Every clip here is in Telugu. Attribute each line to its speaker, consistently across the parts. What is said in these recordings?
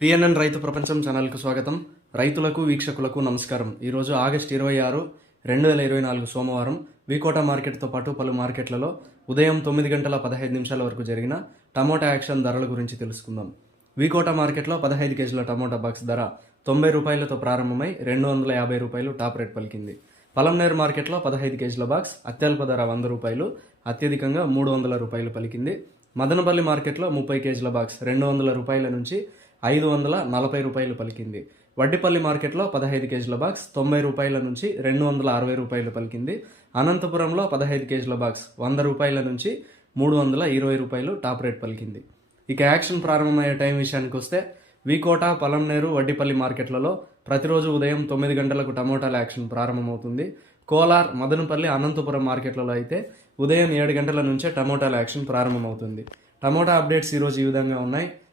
Speaker 1: పిఎన్ఎన్ రైతు ప్రపంచం ఛానల్కు స్వాగతం. రైతులకు వీక్షకులకు నమస్కారం. ఈరోజు ఆగస్టు ఇరవై ఆరు రెండు వేల ఇరవై నాలుగు సోమవారం వికోట మార్కెట్తో పాటు పలు మార్కెట్లలో ఉదయం తొమ్మిది గంటల పదహైదు నిమిషాల వరకు జరిగిన టమోటా యాక్షన్ ధరల గురించి తెలుసుకుందాం. వికోట మార్కెట్లో పదహైదు కేజీల టమోటా బాక్స్ ధర తొంభై రూపాయలతో ప్రారంభమై రెండు వందల యాభై రూపాయలు టాప్ రేట్ పలికింది. పలంనేర్ మార్కెట్లో పదహైదు కేజీల బాక్స్ అత్యల్ప ధర వంద రూపాయలు అత్యధికంగా మూడు వందల రూపాయలు పలికింది. మదనపల్లి మార్కెట్లో ముప్పై కేజీల బాక్స్ రెండు వందల రూపాయల నుంచి ఐదు వందల నలభై రూపాయలు పలికింది. వడ్డిపల్లి మార్కెట్లో పదహైదు కేజీల బాక్స్ తొంభై రూపాయల నుంచి రెండు వందల అరవై రూపాయలు పలికింది. అనంతపురంలో పదహైదు కేజీల బాక్స్ వంద రూపాయల నుంచి మూడు వందల ఇరవై రూపాయలు టాప్ రేట్ పలికింది. ఇక యాక్షన్ ప్రారంభమయ్యే టైం విషయానికి వస్తే వికోట పలంనేరు వడ్డిపల్లి మార్కెట్లలో ప్రతిరోజు ఉదయం తొమ్మిది గంటలకు టమోటాల యాక్షన్ ప్రారంభమవుతుంది. కోలార్ మదనపల్లి అనంతపురం మార్కెట్లలో అయితే ఉదయం ఏడు గంటల నుంచే టమోటాల యాక్షన్ ప్రారంభమవుతుంది. టమోటా అప్డేట్స్ ఈరోజు ఈ విధంగా ఉన్నాయి.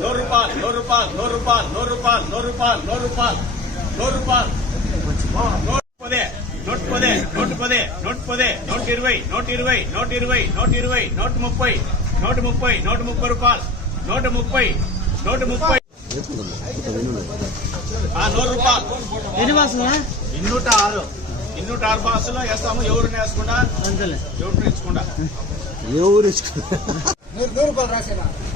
Speaker 2: నూరు రూపాయలు నూరు రూపాయలు నూరు రూపాయలు నూరు రూపాయలు నూరు రూపాయలు నూరు రూపాయలు నూరు రూపాయలు నూట పదే నూట పదే నూట పదే నూట పదే నూట ఇరవై నూట ఇరవై నూట ఇరవై నూట ఇరవై నూట ముప్పై నూట ముప్పై నూట ముప్పై రూపాయలు నూట ముప్పై నూట ముప్పై ఆ నూరు రూపాయలు
Speaker 3: ఎన్ని
Speaker 2: ఆరు. ఇన్నూట ఆరు బాసులో వేస్తాము ఎవరిని వేసుకుండా
Speaker 3: అంతలే.
Speaker 2: ఎవరిని ఇచ్చకుండా
Speaker 4: ఎవరు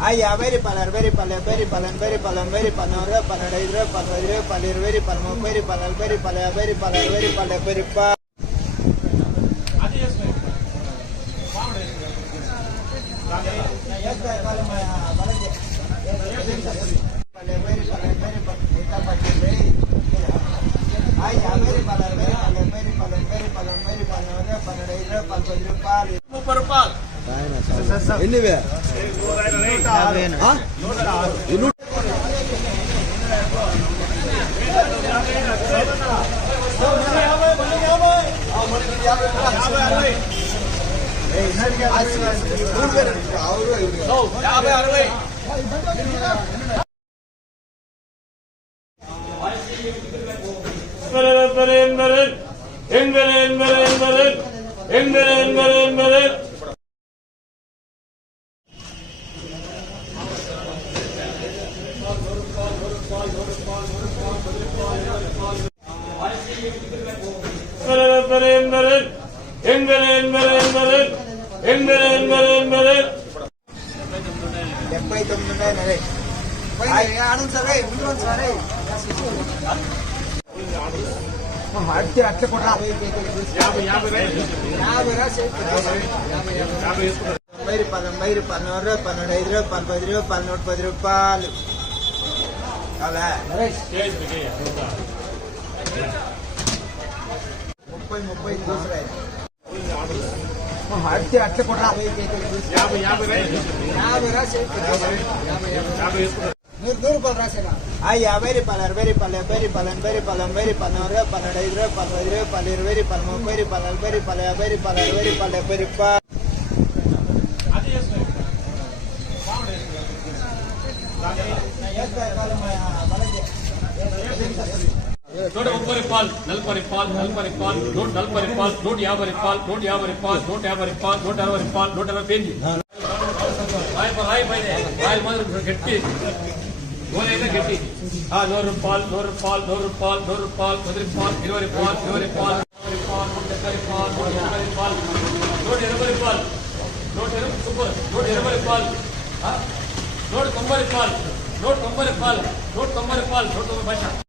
Speaker 3: ఆ యాభై రూపాయలు అరవై రూపాయలు డెబ్బై రూపాయలు ఎనభై రూపాయలు ఎనభై రూపాయలు నూరు రూపాయలు పన్నెండు ఐదు రూపాయలు పదహైదు రూపాయలు ఇరవై రూపాయలు ముప్పై రూపాయలు నలభై రూపాయలు యాభై రూపాయలు అరవై రూపాయలు డెబ్బై రూపాయలు. ఎన్నివే ఇన్నూ యాభై అరవై என்பரே என்பரே என்பரே ఎనభై ఎనభై
Speaker 2: ఎనభై
Speaker 3: డెబ్బై తొమ్మిది ఉన్నాయి అడితే అట్లా కూడా
Speaker 2: యాభై యాభై
Speaker 3: యాభై యాభై తొంభై పదొంభై పన్నెండు రూపాయలు పన్నెండు ఐదు రూపాయలు పది రూపాయలు పన్నెండు పది రూపాయలు అలా ముప్పై ముప్పై దూసరాయి అడితే అట్లా కూడా
Speaker 2: యాభై యాభై రైతు
Speaker 3: యాభై రాసి
Speaker 2: యాభై వేసుకున్నారు
Speaker 3: ఆ యాభై రూపాయలు అరవై రూపాయలు డెబ్బై రూపాయలు ఎనభై రూపాయలు ఎనభై రూపాయలు నూరు రూపాయలు పన్నెండు ఐదు రూపాయలు పది రూపాయలు ఇరవై రూపాయలు ముప్పై రూపాయలు నలభై రూపాయలు యాభై రూపాయలు అరవై రూపాయలు డెబ్బై రూపాయలు
Speaker 5: నూట ముప్పై రూపాయలు నలభై రూపాయలు నలభై రూపాయలు నూట నలభై రూపాయలు నూట యాభై రూపాయలు నూట యాభై రూపాయలు నూట యాభై రూపాయలు నూట అరవై రూపాయలు నూట అరవై పేజీ రాయి రాయి పైన రాయల మాదిరి గట్టి గోలైనా గట్టి ఆ నూరు రూపాయలు నూరు రూపాయలు నూరు రూపాయలు నూరు రూపాయలు పది రూపాయలు ఇరవై రూపాయలు ఇరవై రూపాయలు ఇరవై రూపాయలు నూట డెబ్బై రూపాయలు నూట ఎనభై రూపాయలు నూట ఎనభై రూపాయలు నూట ఎనభై సూపర్ నూట ఎనభై రూపాయలు ఆ? నూట తొంభై రూపాయలు నూట తొంభై రూపాయలు నూట తొంభై రూపాయలు నూట తొంభై భాష నూట